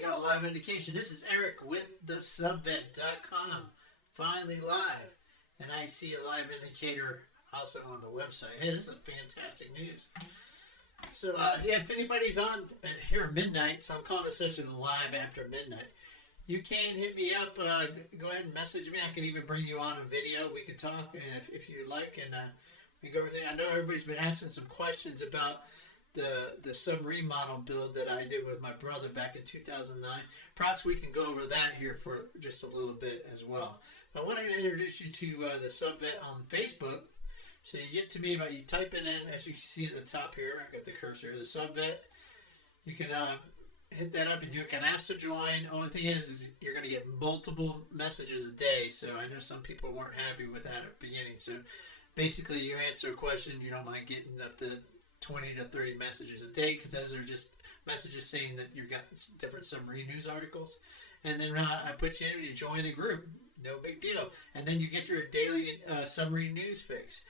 I got a live indication. This is Eric with TheSubVet.com. Finally live. And I see a live indicator also on the website. Hey, this is fantastic news. So, if anybody's on here at midnight, so I'm calling this session live after midnight, you can hit me up. Go ahead and message me. I can even bring you on a video. We can talk if you like, and we go over there. I know everybody's been asking some questions about the submarine model build that I did with my brother back in 2009. Perhaps we can go over that here for just a little bit as well. I want to introduce you to the SubVet on Facebook. So you get to me by you type it in, as you can see at the top here. I got the cursor, the SubVet. You can hit that up and you can ask to join. Only thing is you're going to get multiple messages a day. So I know some people weren't happy with that at the beginning. So basically you answer a question, you don't mind getting up to 20 to 30 messages a day, because those are just messages saying that you've got different submarine news articles. And then I put you in, you join the group. No big deal. And then you get your daily submarine news fix.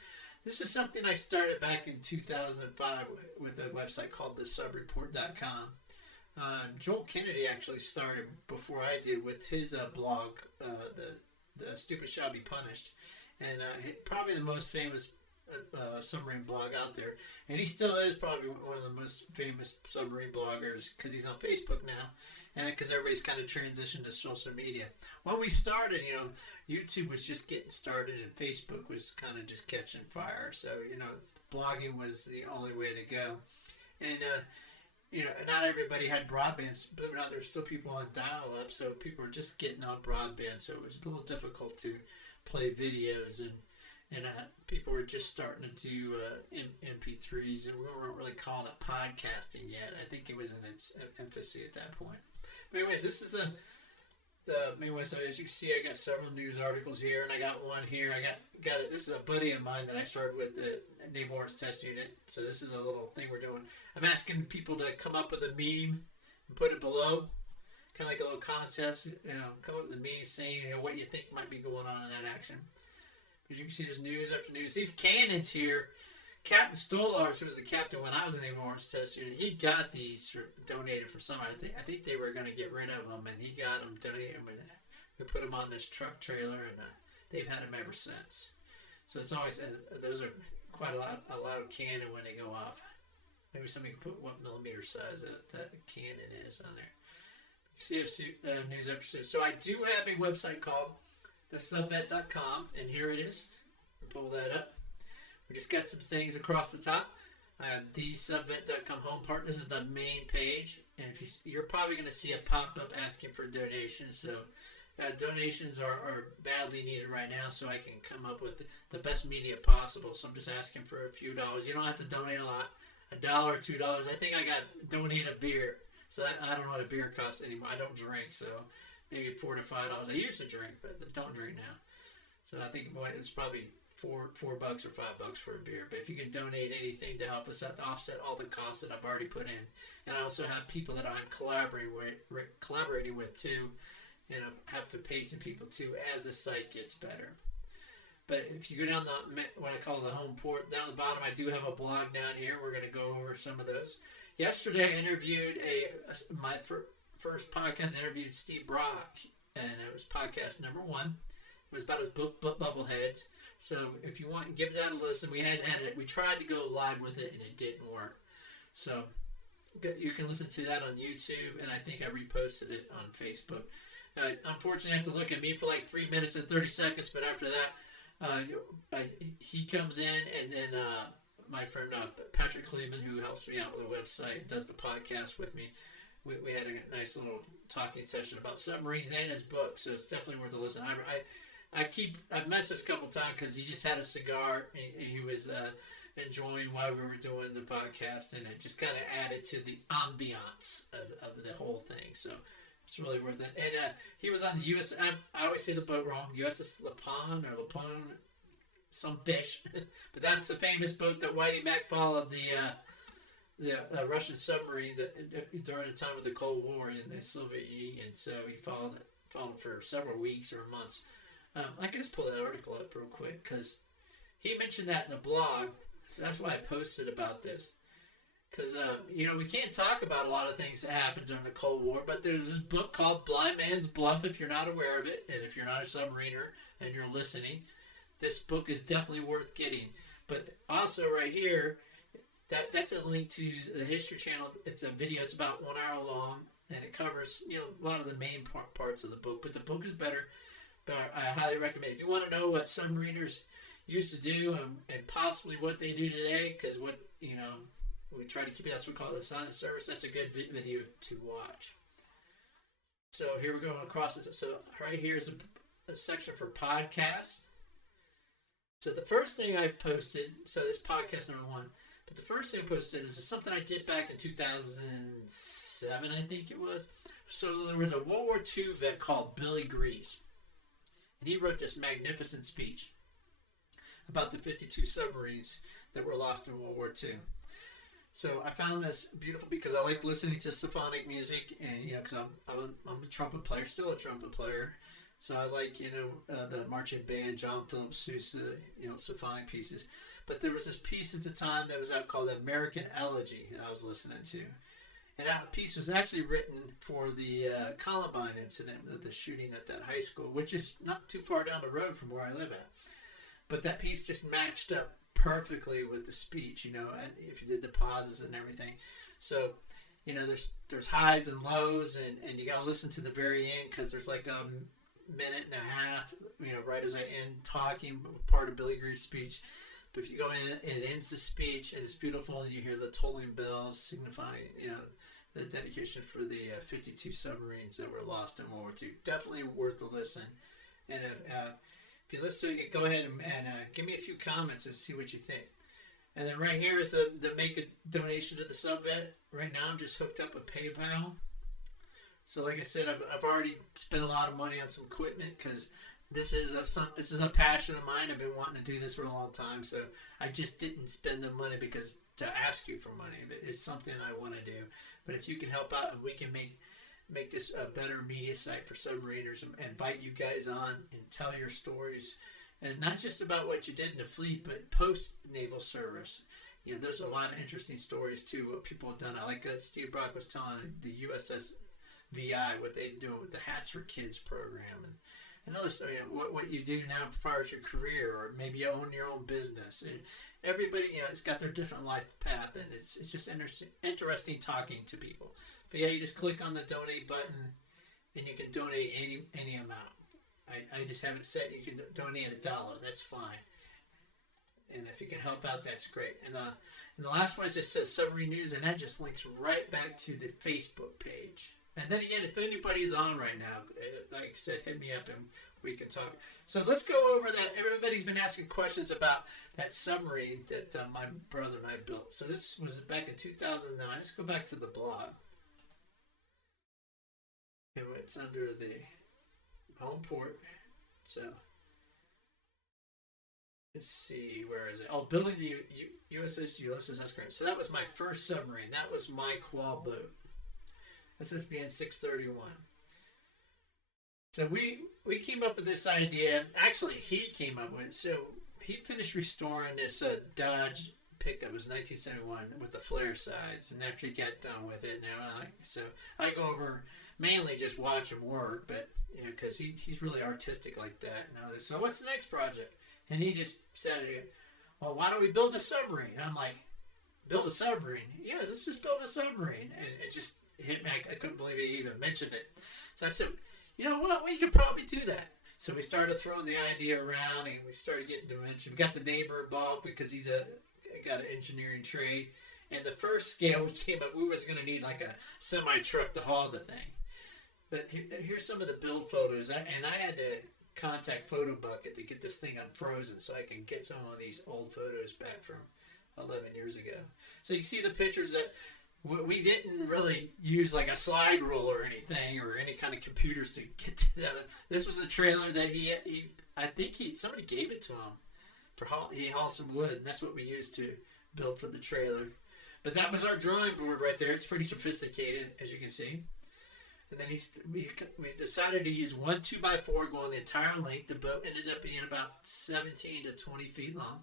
This is something I started back in 2005 with a website called TheSubReport.com. Joel Kennedy actually started before I did with his blog, the Stupid Shall Be Punished. And probably the most famous submarine blog out there, and he still is probably one of the most famous submarine bloggers because he's on Facebook now, and because everybody's kind of transitioned to social media. When we started, YouTube was just getting started and Facebook was kind of just catching fire, so blogging was the only way to go. And not everybody had broadband. Believe it or not, there's still people on dial-up, so people were just getting on broadband, so it was a little difficult to play videos, and people were just starting to do MP3s, and we weren't really calling it podcasting yet. I think it was in its infancy at that point. But anyways, this is so as you can see, I got several news articles here, and I got one here. I got it. This is a buddy of mine that I started with the Naval Warrants Test Unit. So this is a little thing we're doing. I'm asking people to come up with a meme and put it below, kind of like a little contest. Come up with a meme saying what you think might be going on in that action. As you can see, there's news after news. These cannons here, Captain Stolars, who was the captain when I was in the Naval Warrants Test Unit, he got these donated for somebody. I think they were going to get rid of them, and he got them donated. We put them on this truck trailer, and they've had them ever since. So it's always those are quite a lot of cannon when they go off. Maybe somebody can put what millimeter size that cannon is on there. CFC news episode. So I do have a website called TheSubVet.com, and here it is. Pull that up. We just got some things across the top. TheSubVet.com home part. This is the main page, and if you're probably going to see a pop-up asking for donations. So donations are badly needed right now, so I can come up with the best media possible. So I'm just asking for a few dollars. You don't have to donate a lot. $1 or $2. I think I got donate a beer. So I don't know what a beer costs anymore. I don't drink, so maybe $4 to $5. I used to drink, but don't drink now. So I think it's probably $4 or $5 for a beer. But if you can donate anything to help us out to offset all the costs that I've already put in, and I also have people that I'm collaborating with too, and I have to pay some people too as the site gets better. But if you go down what I call the home port, down the bottom, I do have a blog down here. We're going to go over some of those. Yesterday, I interviewed my first podcast. I interviewed Steve Brock, and it was podcast number 1. It was about his book, Bubbleheads. So if you want, give that a listen. We had to edit it. We tried to go live with it, and it didn't work. So you can listen to that on YouTube, and I think I reposted it on Facebook. Unfortunately, I have to look at me for like 3 minutes and 30 seconds, but after that, he comes in, and then my friend Patrick Kleeman, who helps me out with the website, does the podcast with me. We had a nice little talking session about submarines and his book, so it's definitely worth a listen. I've messaged a couple times because he just had a cigar and he was enjoying while we were doing the podcast, and it just kind of added to the ambiance of the whole thing. So it's really worth it. And he was on the I always say the boat wrong, USS Lapon or Lapon, some fish, but that's the famous boat that Whitey Mack followed the Russian submarine during the time of the Cold War in the Soviet Union. So he followed it for several weeks or months. I can just pull that article up real quick because he mentioned that in the blog. So that's why I posted about this. Because, we can't talk about a lot of things that happened during the Cold War, but there's this book called Blind Man's Bluff, if you're not aware of it, and if you're not a submariner and you're listening, this book is definitely worth getting. But also right here, that's a link to the History Channel. It's a video. It's about 1 hour long, and it covers, a lot of the main parts of the book. But the book is better, but I highly recommend it. If you want to know what submariners used to do and possibly what they do today, because we try to keep it, that's what we call it, the silent service. That's a good video to watch. So here we're going across this. So right here is a section for podcasts. So the first thing I posted, so this podcast number 1, but the first thing I posted is something I did back in 2007, I think it was. So there was a World War II vet called Billy Grease, and he wrote this magnificent speech about the 52 submarines that were lost in World War II. So I found this beautiful because I like listening to symphonic music, and because I'm a trumpet player, still a trumpet player. So I like the marching band, John Philip Sousa, symphonic pieces. But there was this piece at the time that was out called the American Elegy that I was listening to, and that piece was actually written for the Columbine incident, the shooting at that high school, which is not too far down the road from where I live at. But that piece just matched up perfectly with the speech, and if you did the pauses and everything. So, there's highs and lows, and you got to listen to the very end because there's like a minute and a half, right as I end talking, part of Billy Grease's speech. But if you go in, it ends the speech, and it's beautiful, and you hear the tolling bells signifying, the dedication for the 52 submarines that were lost in World War II. Definitely worth a listen. And if you listen to it, go ahead and give me a few comments and see what you think. And then right here is the make a donation to the SubVet. Right now I'm just hooked up with PayPal. So like I said, I've already spent a lot of money on some equipment because this is a passion of mine. I've been wanting to do this for a long time. So I just didn't spend the money because to ask you for money. It's something I want to do. But if you can help out and we can make this a better media site for submariners and invite you guys on and tell your stories, and not just about what you did in the fleet, but post naval service. There's a lot of interesting stories too, what people have done. I like Steve Brock was telling the USS VI what they're doing with the Hats for Kids program, and other stuff. What you do now as far as your career, or maybe you own your own business. And everybody, it's got their different life path, and it's just interesting talking to people. But yeah, you just click on the donate button, and you can donate any amount. I just have it set. You can donate $1. That's fine. And if you can help out, that's great. And the last one just says Submarine News, and that just links right back to the Facebook page. And then again, if anybody's on right now, like I said, hit me up and we can talk. So let's go over that. Everybody's been asking questions about that submarine that my brother and I built. So this was back in 2009. Let's go back to the blog. And it's under the home port. So let's see, where is it? Oh, building the USS Ulysses. That's great. So that was my first submarine. That was my qual boat. SSBN 631. So we came up with this idea. Actually, he came up with it. So he finished restoring this Dodge pickup. It was 1971 with the flare sides. And after he got done with it, now so I go over mainly just watch him work, but because he's really artistic like that. Now, so what's the next project? And he just said, well, why don't we build a submarine? And I'm like, build a submarine? Yes, let's just build a submarine. And it just hit me. I couldn't believe he even mentioned it. So I said, you know what? We could probably do that. So we started throwing the idea around, and we started getting dimension. We got the neighbor involved because he's got an engineering trade. And the first scale we came up, we was going to need like a semi truck to haul the thing. But here's some of the build photos, and I had to contact Photo Bucket to get this thing unfrozen so I can get some of these old photos back from 11 years ago. So you can see the pictures that we didn't really use like a slide rule or anything or any kind of computers to get to that. This was a trailer that somebody gave it to him. He hauled some wood, and that's what we used to build for the trailer. But that was our drawing board right there. It's pretty sophisticated, as you can see. And then we decided to use one 2x4 going the entire length. The boat ended up being about 17 to 20 feet long.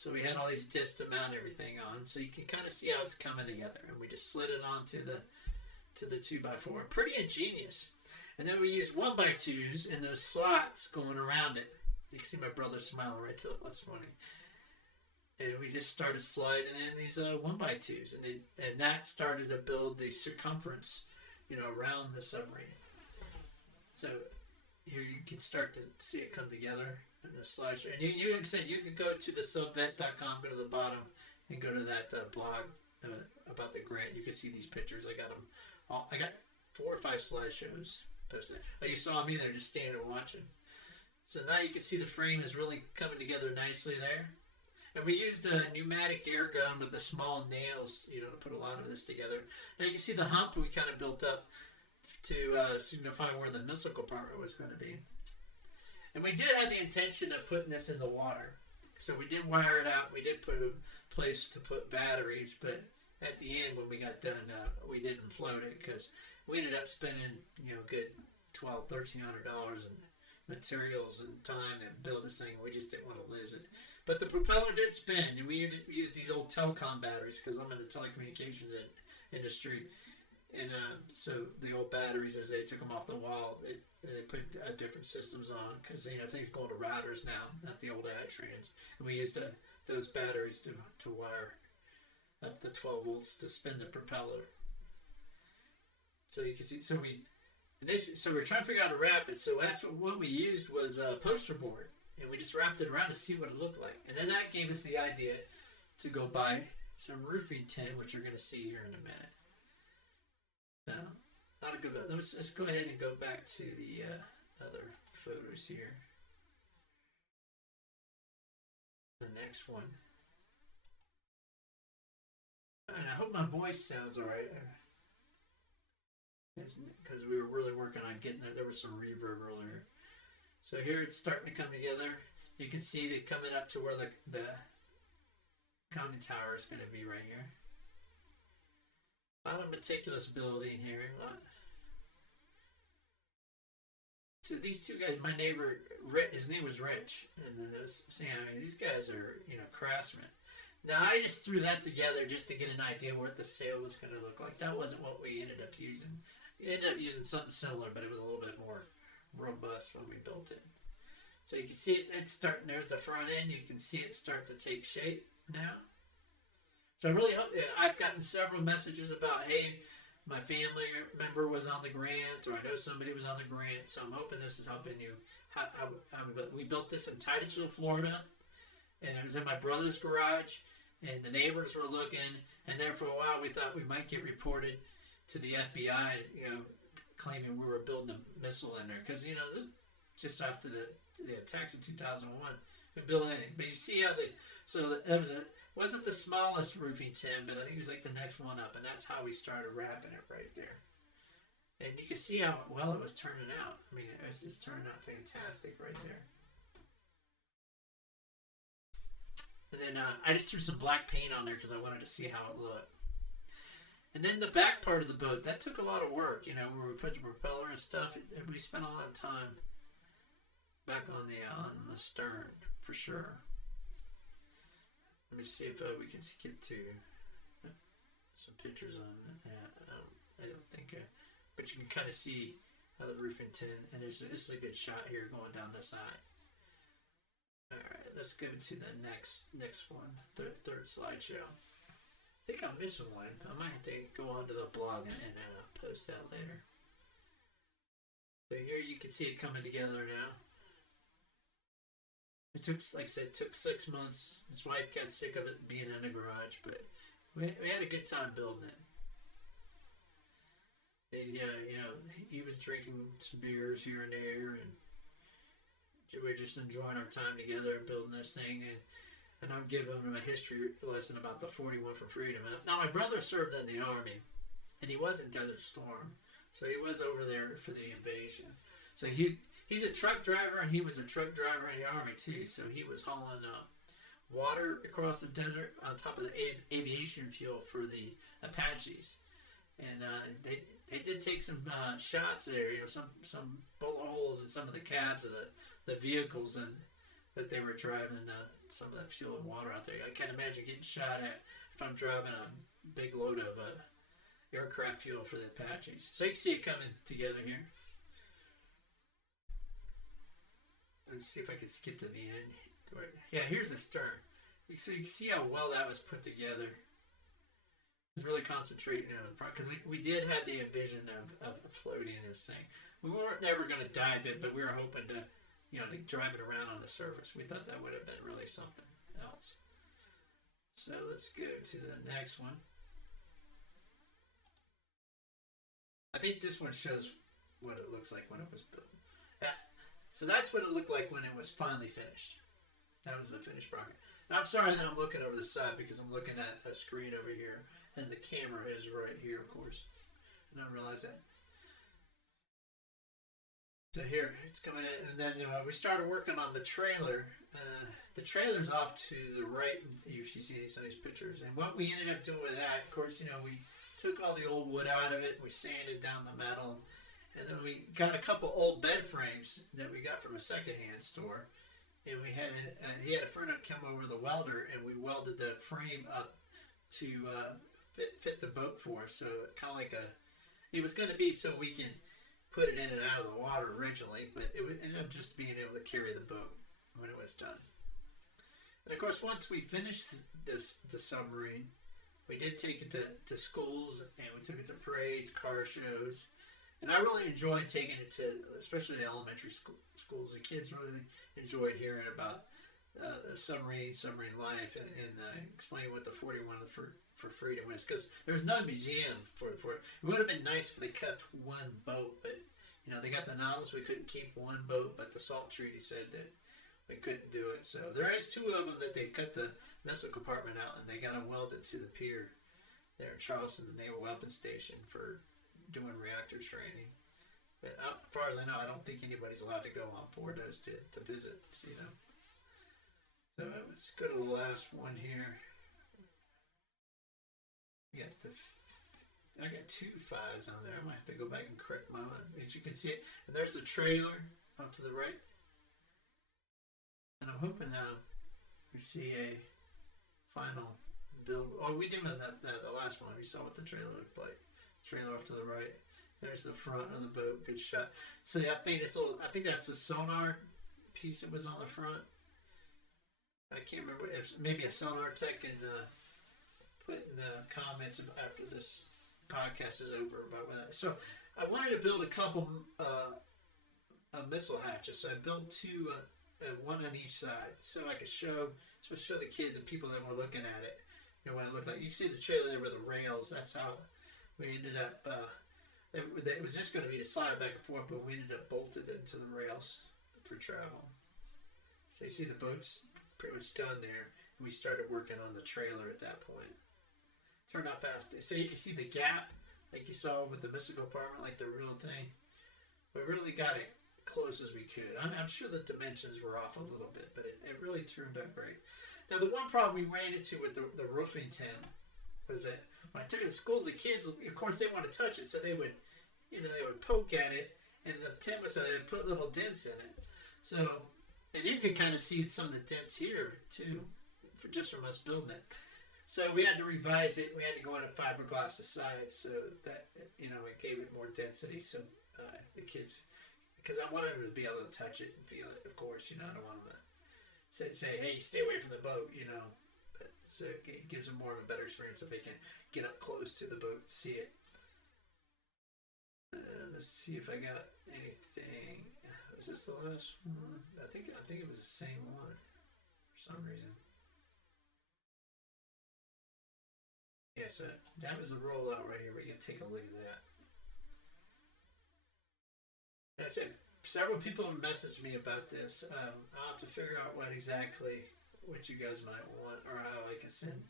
So we had all these discs to mount everything on, so you can kind of see how it's coming together. And we just slid it onto the 2x4. Pretty ingenious. And then we used 1x2s and those slots going around it. You can see my brother smiling right there. That's funny. And we just started sliding in these 1x2s, and that started to build the circumference, around the submarine. So here you can start to see it come together in the slideshow. And you can go to TheSubVet.com, go to the bottom, and go to that blog about the grant. You can see these pictures. I got them all. I got 4 or 5 slideshows posted. Oh, you saw me there just standing and watching. So now you can see the frame is really coming together nicely there. And we used a pneumatic air gun with the small nails, to put a lot of this together. Now you can see the hump we kind of built up to signify where the missile compartment was going to be. And we did have the intention of putting this in the water. So we did wire it out. We did put a place to put batteries. But at the end, when we got done, we didn't float it because we ended up spending, good $1,200-$1,300 in materials and time to build this thing. We just didn't want to lose it. But the propeller did spin, and we used these old telecom batteries because I'm in the telecommunications industry. And so the old batteries, as they took them off the wall, they put different systems on because things go to routers now, not the old ATRANs. And we used those batteries to wire up to 12 volts to spin the propeller. So you can see, so we're trying to figure out how to wrap it. So that's what we used was a poster board. And we just wrapped it around to see what it looked like. And then that gave us the idea to go buy some roofing tin, which you're going to see here in a minute. So, not a good bit. Let's go ahead and go back to the other photos here. The next one. And I hope my voice sounds alright. Because we were really working on getting there. There was some reverb earlier. So here it's starting to come together. You can see it coming up to where the conning tower is going to be right here. A lot of meticulous building here. So these two guys, my neighbor, his name was Rich, and then Sam. These guys are, craftsmen. Now I just threw that together just to get an idea what the sail was going to look like. That wasn't what we ended up using. We ended up using something similar, but it was a little bit more robust when we built it. So you can see it's starting. There's the front end. You can see it start to take shape now. So I really hope I've gotten several messages about, hey, my family member was on the grant, or I know somebody was on the grant. So I'm hoping this is helping you. We built this in Titusville, Florida, and it was in my brother's garage, and the neighbors were looking, and there for a while we thought we might get reported to the FBI, claiming we were building a missile in there, because this just after the attacks in 2001, we built anything. But you see how that wasn't the smallest roofing tin, but I think it was like the next one up, and that's how we started wrapping it right there. And you can see how well it was turning out. I mean, it was just turning out fantastic right there. And then I just threw some black paint on there because I wanted to see how it looked. And then the back part of the boat, that took a lot of work, where we put the propeller and stuff. We spent a lot of time back on the stern, for sure. Let me see if we can skip to some pictures on that. I don't think, but you can kind of see how the roofing tin, and this is a good shot here going down the side. All right, let's go to the next one, third slideshow. I think I'm missing one. I might have to go onto the blog and post that later. So here you can see it coming together now. It took, like I said, 6 months. His wife got sick of it being in the garage, but we had a good time building it. And he was drinking some beers here and there, and we were just enjoying our time together building this thing. And I'm giving him a history lesson about the 41 for Freedom. Now, my brother served in the Army, and he was in Desert Storm, so he was over there for the invasion. So he's a truck driver, and he was a truck driver in the Army too. So he was hauling water across the desert on top of the aviation fuel for the Apaches, and they did take some shots there. Some bullet holes in some of the cabs of the vehicles, and that they were driving some of that fuel and water out there. I can't imagine getting shot at if I'm driving a big load of aircraft fuel for the Apaches. So you can see it coming together here. Let's see if I can skip to the end. Yeah, here's the stern. So you can see how well that was put together. It's really concentrating on the front, because we did have the vision of floating this thing. We weren't never going to dive it, but we were hoping to, to drive it around on the surface. We thought that would have been really something else. So let's go to the next one. I think this one shows what it looks like when it was built. Yeah. So that's what it looked like when it was finally finished. That was the finished product. And I'm sorry that I'm looking over the side, because I'm looking at a screen over here, and the camera is right here, of course. I don't realize that. So here, it's coming in, and then we started working on the trailer. The trailer's off to the right, if you see some of these pictures. And what we ended up doing with that, of course, we took all the old wood out of it, we sanded down the metal, and then we got a couple old bed frames that we got from a secondhand store. And we had he had a friend come over, the welder, and we welded the frame up to fit the boat for us. So kind of like it was going to be so we can put it in and out of the water originally, but it ended up just being able to carry the boat when it was done. And of course, once we finished the submarine, we did take it to schools, and we took it to parades, car shows. And I really enjoyed taking it to, especially the elementary schools. The kids really enjoyed hearing about submarine life, and explaining what the 41 for freedom is. Because there's no museum for it. It would have been nice if they kept one boat, but they got the Nautilus. We couldn't keep one boat, but the SALT treaty said that we couldn't do it. So there is two of them that they cut the missile compartment out, and they got them welded to the pier there in Charleston, the Naval Weapons Station, for doing reactor training. But as far as I know, I don't think anybody's allowed to go on board those to visit, So let's go to the last one here. I got 2 5s on there. I might have to go back and correct my one. But you can see it. And there's the trailer up to the right. And I'm hoping we see a final build. Oh, we did with the last one. We saw what the trailer looked like. Trailer off to the right. There's the front of the boat. Good shot. So yeah, I think that's a sonar piece that was on the front. I can't remember if maybe a sonar tech can put in the comments after this podcast is over about that. So I wanted to build a couple missile hatches. So I built 2, one on each side, so I could show the kids and people that were looking at it. What it looked like. You can see the trailer there with the rails. That's how we ended up. It was just going to be to slide back and forth, but we ended up bolted into the rails for travel. So you see the boat's pretty much done there. And we started working on the trailer at that point. Turned out fast. So you can see the gap, like you saw with the missile compartment, like the real thing. We really got it close as we could. I'm sure the dimensions were off a little bit, but it really turned out great. Now the one problem we ran into with the roofing tent was that when I took it to schools, the kids, of course, they want to touch it, so they would poke at it, and the tent was, they put little dents in it. So, and you can kind of see some of the dents here too, just from us building it. So we had to revise it. We had to go in a fiberglass sides, so that it gave it more density. So the kids, because I wanted them to be able to touch it and feel it. Of course, I don't want them to say, hey, stay away from the boat, But, so it gives them more of a better experience if they can get up close to the boat and see it. Let's see if I got anything. Was this the last one? I think it was the same one for some reason. Yeah, so that was the rollout right here. We can take a look at that. That's it. Several people have messaged me about this. I'll have to figure out what you guys might want, or how I can send.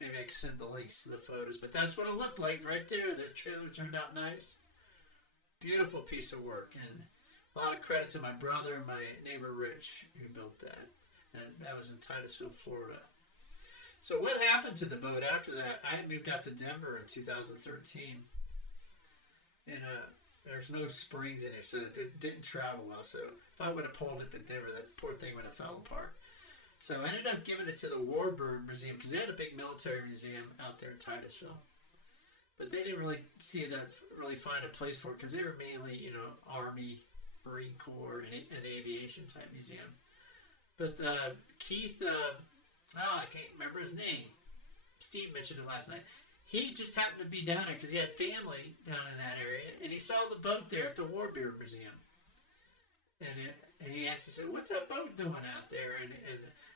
Maybe I can send the links to the photos. But that's what it looked like right there. The trailer turned out nice. Beautiful piece of work, and a lot of credit to my brother and my neighbor Rich, who built that. And that was in Titusville, Florida. So what happened to the boat after that? I moved out to Denver in 2013. And there's no springs in it, so it didn't travel well. So if I would have pulled it to Denver, that poor thing would have fell apart. So I ended up giving it to the Warbird Museum because they had a big military museum out there in Titusville. But they didn't really find a place for it because they were mainly, Army, Marine Corps, and aviation type museum. But Keith, I can't remember his name. Steve mentioned it last night. He just happened to be down there because he had family down in that area, and he saw the boat there at the Warbird Museum. And he asked, he said, "What's that boat doing out there?" And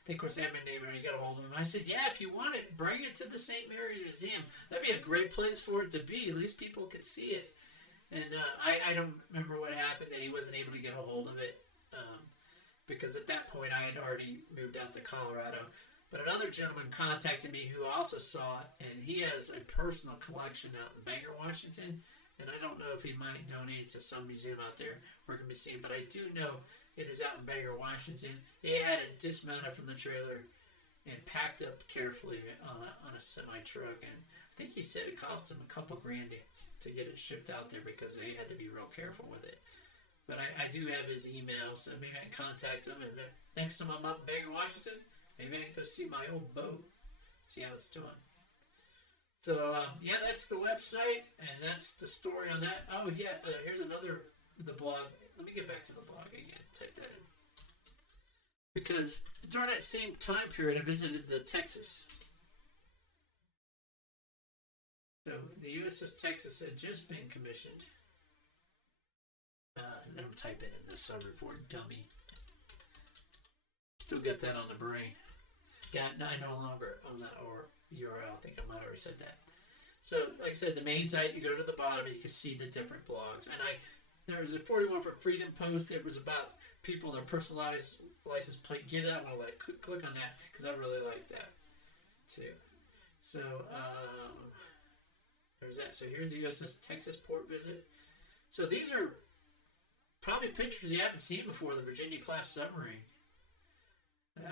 of course, I'm in neighbor, and he got a hold of him. And I said, "Yeah, if you want it, bring it to the St. Mary's Museum. That'd be a great place for it to be. At least people could see it." And I don't remember what happened, that he wasn't able to get a hold of it because at that point I had already moved out to Colorado. But another gentleman contacted me who also saw it, and he has a personal collection out in Bangor, Washington. And I don't know if he might donate it to some museum out there where it can be seen, but I do know it is out in Bangor, Washington. He had it dismounted from the trailer and packed up carefully on a semi-truck. And I think he said it cost him a couple grand to get it shipped out there because they had to be real careful with it. But I do have his email, so maybe I can contact him. And next time I'm up in Bangor, Washington, maybe I can go see my old boat, see how it's doing. So, yeah, that's the website, and that's the story on that. Oh, yeah, here's the blog. Let me get back to the blog again. Type that in. Because during that same time period, I visited the Texas. So, the USS Texas had just been commissioned. Never type it in the sub report, dummy. Still got that on the brain. Yeah, no, I no longer own that URL. I think I might have already said that. So, like I said, the main site, you go to the bottom and you can see the different blogs. And there was a 41 for Freedom post. It was about people and their personalized license plate. Give that one a like. Click on that because I really like that too. So, there's that. So here's the USS Texas port visit. So these are probably pictures you haven't seen before, the Virginia class submarine.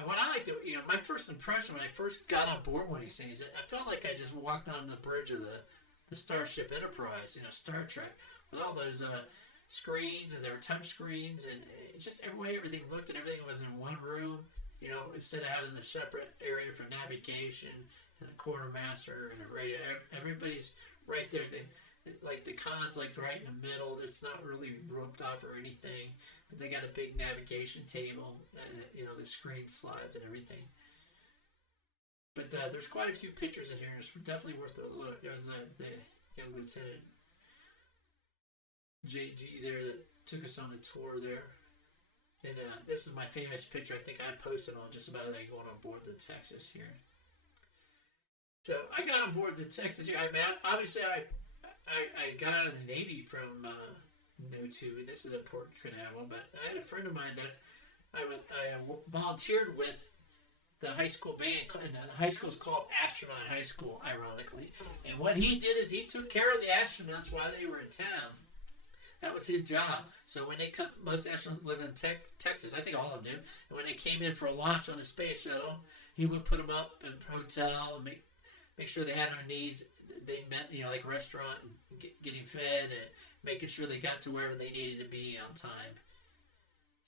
What I like to, my first impression when I first got on board one of these things, I felt like I just walked on the bridge of the Starship Enterprise, Star Trek, with all those screens, and there were touch screens, and just every way everything looked, and everything was in one room, instead of having the separate area for navigation and a quartermaster and a radio. Everybody's right there. Like the con's like right in the middle. It's not really roped off or anything, but they got a big navigation table and the screen slides and everything. But there's quite a few pictures in here. It's definitely worth a look. There's the young Lieutenant JG there that took us on the tour there. And this is my famous picture. I think I posted on just about everything going on board the Texas here. So I got on board the Texas here. I mean, obviously I got out of the Navy from No2. This is a Port Canaveral, but I had a friend of mine that I volunteered with the high school band, and the high school is called Astronaut High School, ironically. And what he did is he took care of the astronauts while they were in town. That was his job. So when they come, most astronauts live in Texas. I think all of them do. And when they came in for a launch on the space shuttle, he would put them up in a hotel and make sure they had their needs. They met, like a restaurant, and getting fed and making sure they got to wherever they needed to be on time.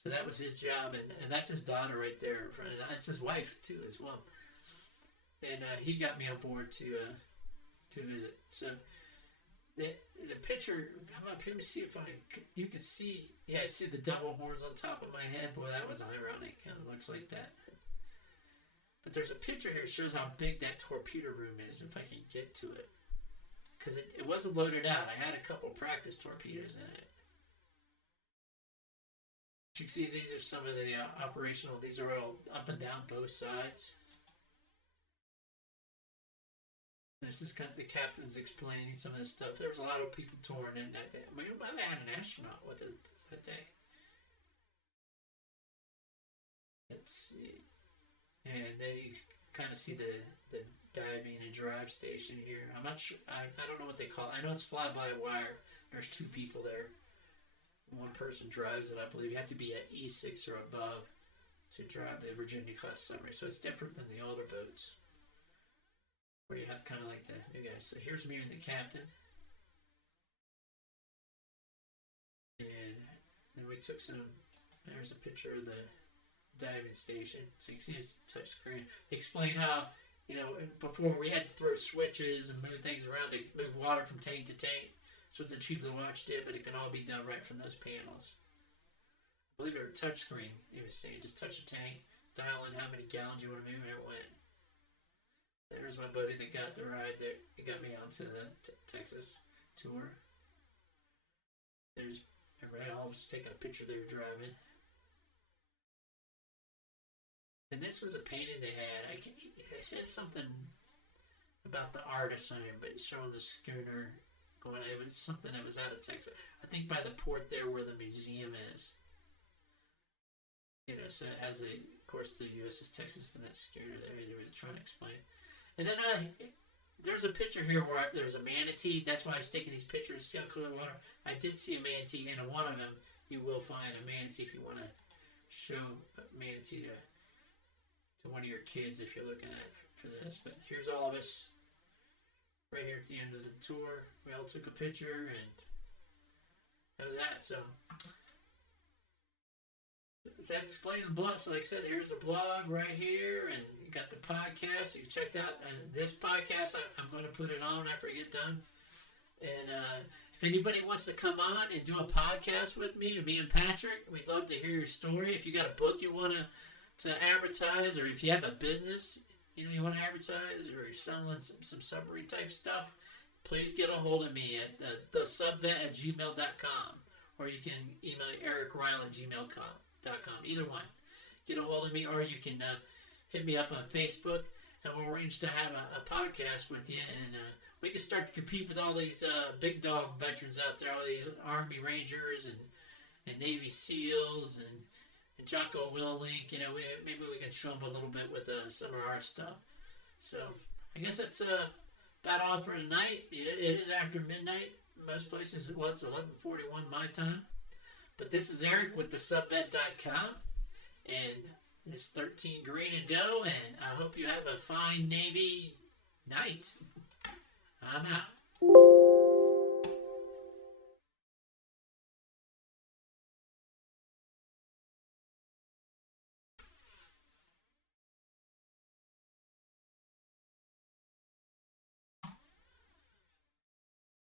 So that was his job, and that's his daughter right there. And that's his wife too, as well. And he got me on board to visit. So the picture, come up here. Let me see if you can see. Yeah, I see the double horns on top of my head. Boy, that was ironic. Kind of looks like that. But there's a picture here that shows how big that torpedo room is, if I can get to it. Because it wasn't loaded out. I had a couple practice torpedoes in it. You can see these are some of the operational. These are all up and down both sides. This is kind of the captain's explaining some of this stuff. There was a lot of people touring in that day. I mean, we might have had an astronaut with it that day. Let's see. And then you kind of see the diving and drive station here. I'm not sure. I don't know what they call it. I know it's fly-by-wire. There's two people there. One person drives it, I believe. You have to be at E6 or above to drive the Virginia-class submarine. So it's different than the older boats, where you have kind of like the new guys. So here's me and the captain. we took some. There's a picture of the diving station, so you can see it's touch screen. They explain how, before we had to throw switches and move things around to move water from tank to tank. That's what the Chief of the Watch did, but it can all be done right from those panels. I believe it was touch screen. He was saying just touch the tank, dial in how many gallons you want to move, and it went. There's my buddy that got the ride there. He got me onto the Texas tour. There's everybody always taking a picture they were driving. And this was a painting they had. I said something about the artist on it, but showing the schooner going. It was something that was out of Texas. I think by the port there where the museum is. So it has of course, the USS Texas and that schooner there. They were trying to explain. And then there's a picture here where there's a manatee. That's why I was taking these pictures. See how clear the water. I did see a manatee, and in one of them you will find a manatee if you want to show a manatee to one of your kids if you're looking at for this. But here's all of us right here at the end of the tour. We all took a picture, and that was that. So that's explaining the blog. So like I said, here's the blog right here, and you got the podcast. You can check out this podcast. I'm going to put it on after I get done. And if anybody wants to come on and do a podcast with me and Patrick, we'd love to hear your story. If you got a book you want to advertise, or if you have a business you want to advertise, or you're selling some submarine type stuff, please get a hold of me at TheSubVet@gmail.com, or you can email ericryle@gmail.com. Either one, get a hold of me, or you can hit me up on Facebook, and we'll arrange to have a podcast with you, and we can start to compete with all these big dog veterans out there, all these Army Rangers and Navy SEALs and Jocko Willink. Maybe we can show them a little bit with some of our stuff. So I guess that's about all for tonight. It is after midnight. Most places, it's 11:41 my time. But this is Eric with TheSubVet.com, and it's 13 green and go, and I hope you have a fine Navy night. I'm out.